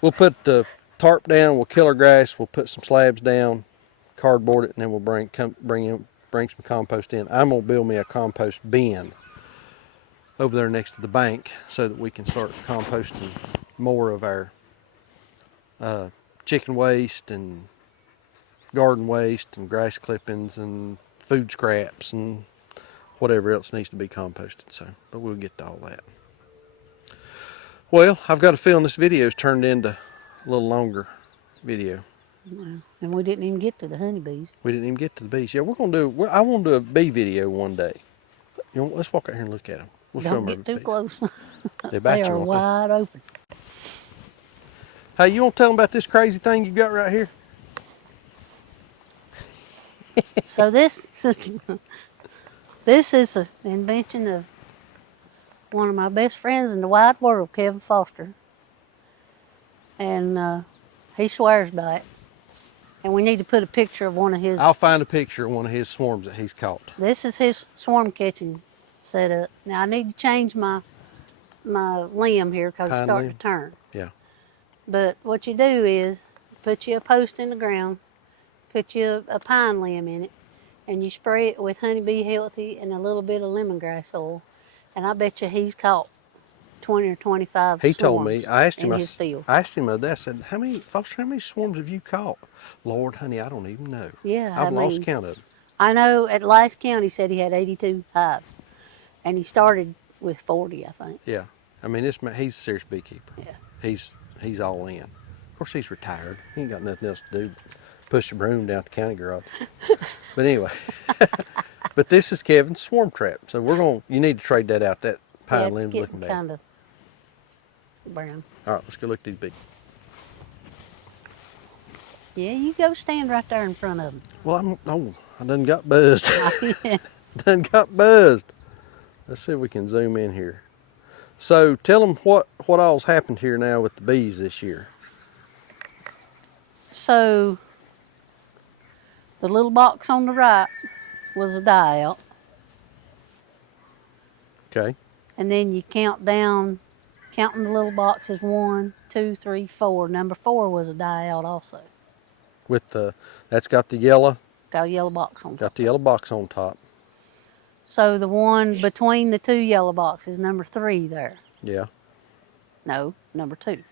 we'll put the tarp down. We'll kill our grass. We'll put some slabs down, cardboard it, and then we'll bring some compost in. I'm gonna build me a compost bin over there next to the bank so that we can start composting more of our chicken waste and garden waste and grass clippings and food scraps and whatever else needs to be composted. So, but we'll get to all that. Well, I've got a feeling this video's turned into a little longer video. Well, and we didn't even get to the honeybees. We didn't even get to the bees. Yeah, we're gonna do. I want to do a bee video one day. You know, let's walk out here and look at them. We'll show Don't them get too bees. close. They They bite you, are won't wide open. they? Hey, you want to tell them about this crazy thing you got right here? So this this is an invention of one of my best friends in the wide world, Kevin Foster, and he swears by it. And we need to put a picture of one of his. I'll find a picture of one of his swarms that he's caught. This is his swarm catching setup. Now I need to change my limb here because it's Pine starting limb? to turn. Yeah. But what you do is put you a post in the ground, put you a pine limb in it, and you spray it with honeybee healthy and a little bit of lemongrass oil. And I bet you he's caught 20 or 25 He swarms told me. I asked him. in his field. I asked him the other day. I said, Foster, how many swarms have you caught? Lord, honey, I don't even know. Yeah, I've I lost mean, count of them. I know at last count he said he had 82 hives, and he started with 40, I think. Yeah. I mean, this man, he's a serious beekeeper. Yeah. He's all in. Of course, he's retired. He ain't got nothing else to do but push the broom down at the county garage. But anyway, but this is Kevin's swarm trap. So you need to trade that out. That pine Yeah, limb's it's looking getting bad. kind of brown. All right, let's go look at these bees. Yeah, you go stand right there in front of them. Well, I done got buzzed. Done got buzzed. Let's see if we can zoom in here. So tell them what all's happened here now with the bees this year. So the little box on the right was a die out, Okay. and then you count down, counting the little boxes 1, 2, 3, 4. Number 4 was a die out also. That's got the yellow. Got a yellow box on top. Got the yellow box on top. So the one between the 2 yellow boxes, number 3 there. Yeah. No, number 2.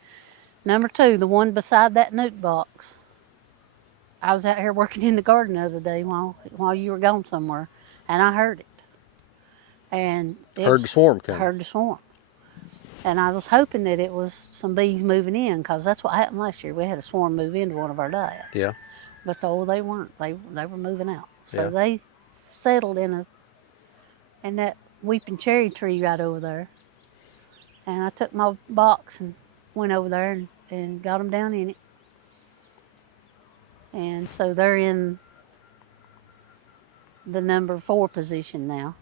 Number 2, the one beside that nute box. I was out here working in the garden the other day while you were gone somewhere, and I heard it. And Heard the swarm coming. Heard the swarm. And I was hoping that it was some bees moving in, because that's what happened last year. We had a swarm move into one of our dieouts. Yeah. But they weren't. They were moving out. So Yeah. they settled in that weeping cherry tree right over there. And I took my box and went over there and got them down in it. And so they're in the number 4 position now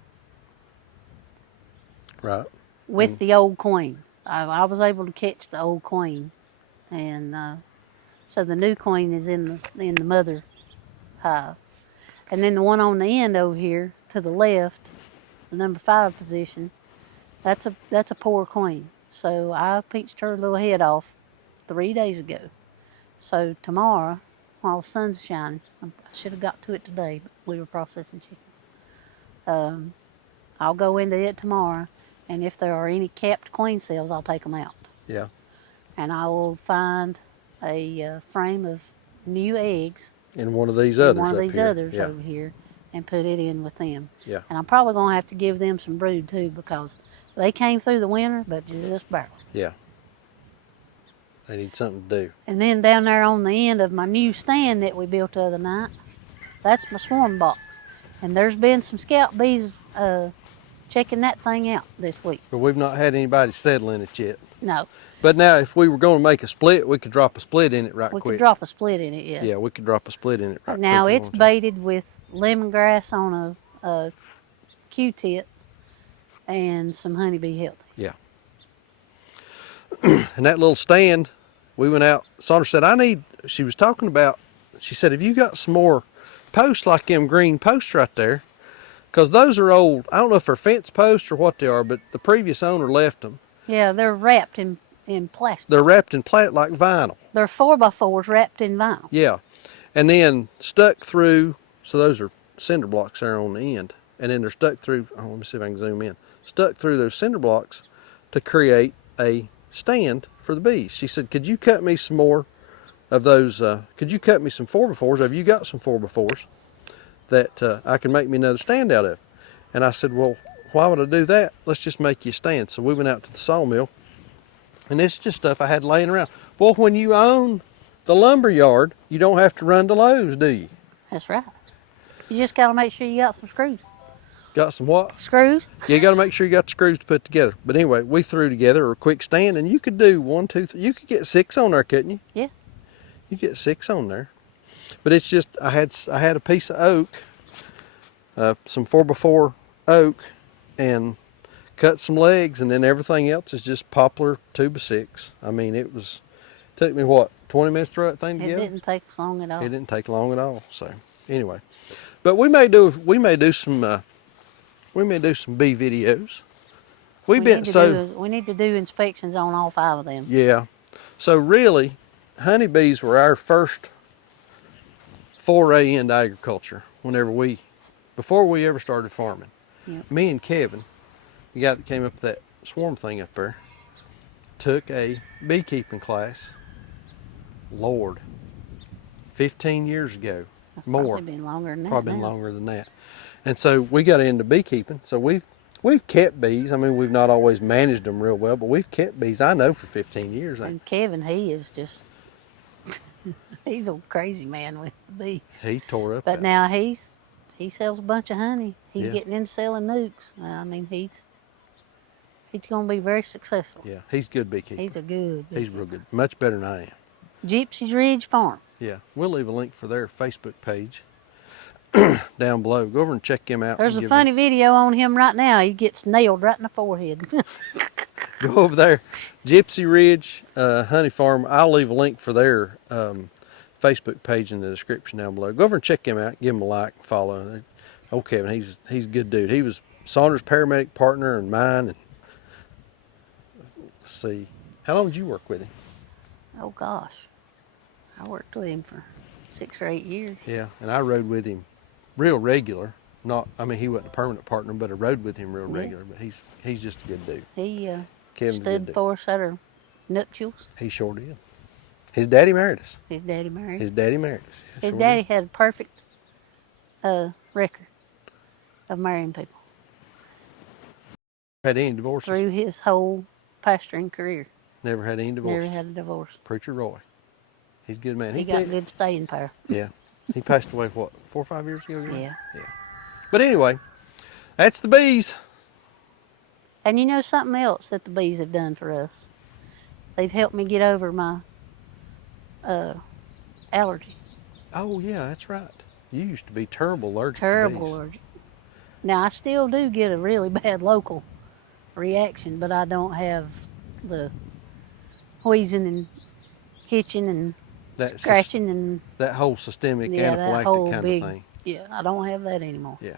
Right. with the old queen. I was able to catch the old queen, and so the new queen is in the mother hive. And then the one on the end over here to the left, the number 5 position, that's a poor queen. So I pinched her little head off 3 days ago. So tomorrow, while the sun's shining, I should have got to it today, but we were processing chickens. I'll go into it tomorrow, and if there are any capped queen cells, I'll take them out. Yeah. And I will find a frame of new eggs In one of these others one of up these here. others Yeah. over here, and put it in with them. Yeah. And I'm probably going to have to give them some brood too, because they came through the winter, but just barely. Yeah. They need something to do. And then down there on the end of my new stand that we built the other night, that's my swarm box. And there's been some scout bees checking that thing out this week. But we've not had anybody settle in it yet. No, But now if we were going to make a split, we could drop a split in it right we quick. could drop a split in it, yeah. Yeah, we could drop a split in it right Now quick. it's baited with lemongrass on a Q-tip and some honeybee healthy. Yeah. And that little stand, we went out. Sandra said, she was talking about, she said, have you got some more posts like them green posts right there? Because those are old, I don't know if they're fence posts or what they are, but the previous owner left them. Yeah, they're wrapped in plastic. They're wrapped in like vinyl. They're 4x4s wrapped in vinyl. Yeah. And then stuck through, so those are cinder blocks there on the end. And then they're stuck through, let me see if I can zoom in. Stuck through those cinder blocks to create a stand for the bees. She said, could you cut me some more of those, could you cut me some 4x4s? Have you got some 4x4s that I can make me another stand out of? And I said, well, why would I do that? Let's just make you a stand. So we went out to the sawmill, and it's just stuff I had laying around. Boy, when you own the lumber yard, you don't have to run to Lowe's, do you? That's right. You just got to make sure you got some screws. Got some what? Screws? Yeah, you got to make sure you got the screws to put together. But anyway, we threw together a quick stand, and you could do 1, 2, 3. You could get 6 on there, couldn't you? Yeah. You get 6 on there. But it's just I had a piece of oak, some 4x4 oak, and cut some legs, and then everything else is just poplar 2x6. I mean, it took me what, 20 minutes to throw that thing together? It didn't take long at all. It didn't take long at all. So anyway, but we may do some bee videos. We need to do inspections on all 5 of them. Yeah. So really, honeybees were our first foray into agriculture. Before we ever started farming. Yep. Me and Kevin, the guy that came up with that swarm thing up there, took a beekeeping class. Lord, 15 years ago, That's more. Probably been longer than that. Probably been now. longer than that. And so we got into beekeeping. So we've kept bees. I mean, we've not always managed them real well, but we've kept bees, I know, for 15 years. And Kevin, he is just, he's a crazy man with the bees. He tore up. But now he sells a bunch of honey. He's Yeah. getting into selling nukes. I mean, he's going to be very successful. Yeah, he's a good beekeeper. He's a good He's beekeeper. real good. Much better than I am. Gypsy's Ridge Farm. Yeah, we'll leave a link for their Facebook page down below. Go over and check him out. There's a funny video on him right now. He gets nailed right in the forehead. Go over there, Gypsy Ridge Honey Farm. I'll leave a link for their Facebook page in the description down below. Go over and check him out. Give him a like and follow. Oh, Kevin, he's a good dude. He was Saunders' paramedic partner and mine. And let's see, how long did you work with him? Oh gosh, I worked with him for 6 or 8 years. Yeah, and I rode with him real regular. I mean, he wasn't a permanent partner, but I rode with him real regular. But he's just a good dude. He Kevin's a good stood dude. for us at our nuptials. He sure did. His daddy married us. His daddy married. His daddy married us. Yeah, His sure daddy did. had a perfect record of marrying people Had any divorces? through his whole pastoring career. Never had any divorces. Never had a divorce. Preacher Roy. He's a good man. He got good staying power. Yeah. He passed away, what, 4 or 5 years ago? Yeah. Yeah. But anyway, that's the bees. And you know something else that the bees have done for us? They've helped me get over my allergy. Oh, yeah, that's right. You used to be terrible allergic to Terrible bees. allergic. Now, I still do get a really bad local reaction, but I don't have the wheezing and hitching and That's scratching and that whole systemic yeah, that anaphylactic whole kind big, of thing. yeah, I don't have that anymore. Yeah.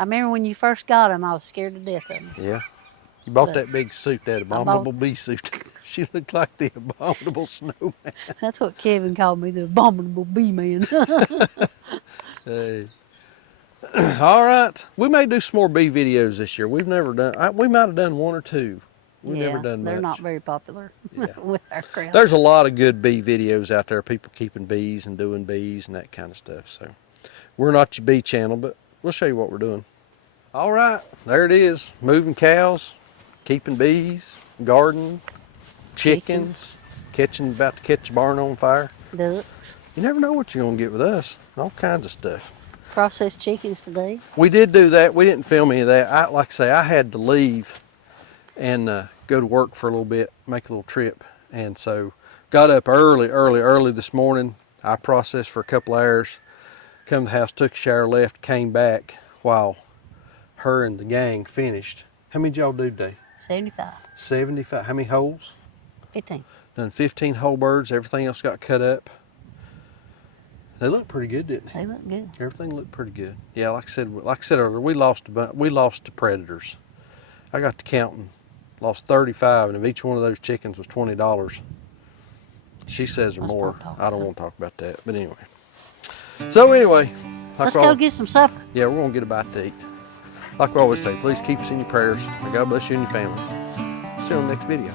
I remember when you first got them, I was scared to death of them. Yeah. You bought But that big suit, that abominable bee suit. She looked like the abominable snowman. That's what Kevin called me, the abominable bee man. Hey. All right. We may do some more bee videos this year. We've never done, we might have done 1 or 2. We've yeah, never done they're much. not very popular Yeah. with our crowd. There's a lot of good bee videos out there, people keeping bees and doing bees and that kind of stuff. So we're not your bee channel, but we'll show you what we're doing. All right, there it is. Moving cows, keeping bees, garden, chickens, about to catch a barn on fire. Ducks, You never know what you're gonna get with us. All kinds of stuff. processed chickens today. We did do that. We didn't film any of that. Like I say, I had to leave and go to work for a little bit, make a little trip. And so got up early this morning. I processed for a couple hours, come to the house, took a shower, left, came back while her and the gang finished. How many did y'all do today? 75. 75. How many holes? 15. Done 15 whole birds. Everything else got cut up. They looked pretty good, didn't they? They look good. Everything looked pretty good. Yeah, like I said earlier, we lost to predators. I got to counting, lost 35, and if each one of those chickens was $20, she says or Let's more. don't talk I don't about want to talk about that. But anyway. So anyway, Let's go get some supper. yeah, we're gonna get a bite to eat. Like we always say, please keep us in your prayers. May God bless you and your families. See you on the next video.